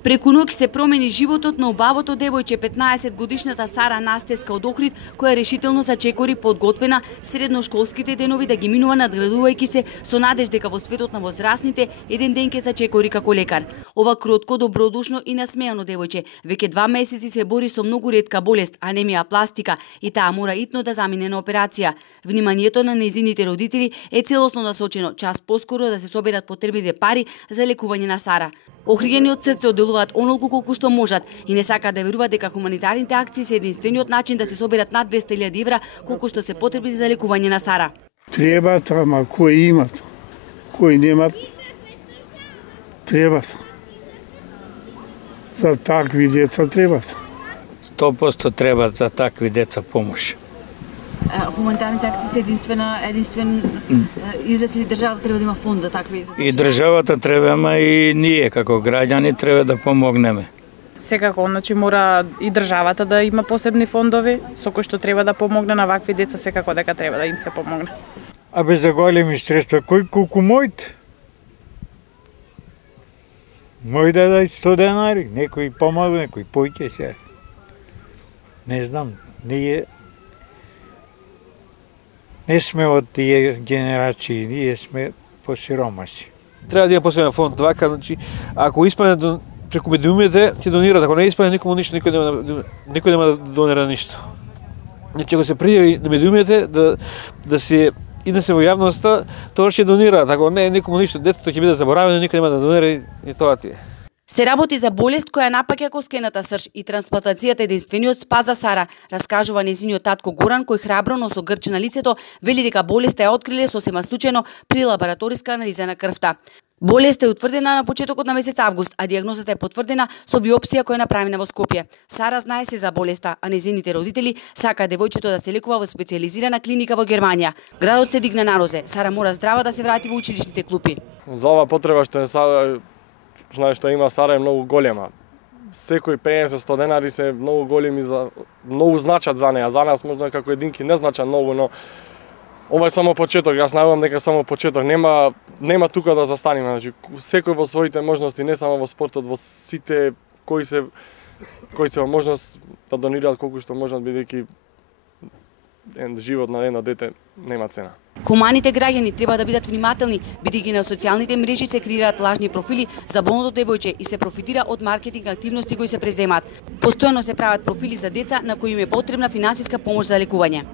Преку ноќ се промени животот на убавото девојче 15-годишната Сара Настеска од Охрид, која решително зачекори подготвена средношколските денови да ги минува надградувајќи се со надеж дека во светот на возрастните еден ден ќе зачекори како лекар. Ова кротко, добродушно и насмеано девојче веќе 2 месеци се бори со многу ретка болест, анемија пластика, и таа мора итно да замине на операција. Вниманието на нејзините родители е целосно насочено час поскоро да се соберат потребните пари за лекување на Сара. Охриѓени од срце одделуваат онолку колку што можат и не сакаат да веруваат дека хуманитарните акции се единствениот начин да се соберат над 200.000 евра колку што се потребни за лекување на Сара. Требат, ама кои имат, кои немат, требат. За такви деца требат. 100% требат за такви деца помош. Хуманитарните акции се единствен излез и државата треба да има фонд за такви. И државата треба, и ние како граѓани треба да помогнеме. Секако, значи мора и државата да има посебни фондови со кои што треба да помогне на вакви деца, секако дека треба да им се помогне. А без да големи средства, кој колку мојте? Мој да дај 100 денари, некој помага, некој појќе се. Не знам, ние не сме од тие генерации, ние сме посиромаси. Треба да има посебен фонд, вака, значи, ако испадне преку медиумите, ќе донираат, ако не испадне никому ништо, никој нема да донира ништо. Значи, ако се пријави на медиумите, да се идне во јавноста, тоа ќе донираат, ако не никому ништо, детето ќе биде заборавено, никој нема да донира и тоа ти е. Се работи за болест која напаѓа коскената срж и трансплантацијата единствениот спас за Сара, раскажува нејзиниот татко Горан, кој храбро, но со грч на лицето, вели дека болеста ја откриле сосема случајно при лабораториска анализа на крвта. Болест е утврдена на почетокот на месец август, а дијагнозата е потврдена со биопсија која е направена во Скопје. Сара знае се за болеста, а нејзините родители сакаат девојчето да се лекува во специјализирана клиника во Германија. Градот се дигна на нозе, Сара мора здрава да се врати во училишните клупи. За ова потреба што е Сара, знаеш што има Сара е многу голема. Секој 50-100 денари се многу големи, многу значат за неа. За нас можда како единки не значат многу, но ова е само почеток. Јас најавам дека само почеток. Нема тука да застанеме. Значи, секој во своите можности, не само во спортот, во сите кои се во можност да донираат колку што можат, бидејќи живот на едно дете нема цена. Хуманите граѓани треба да бидат внимателни, бидејќи на социјалните мрежи се креираат лажни профили за болното девојче и се профитира од маркетинг активности кои се преземаат. Постојано се прават профили за деца на кои им е потребна финансиска помош за лекување.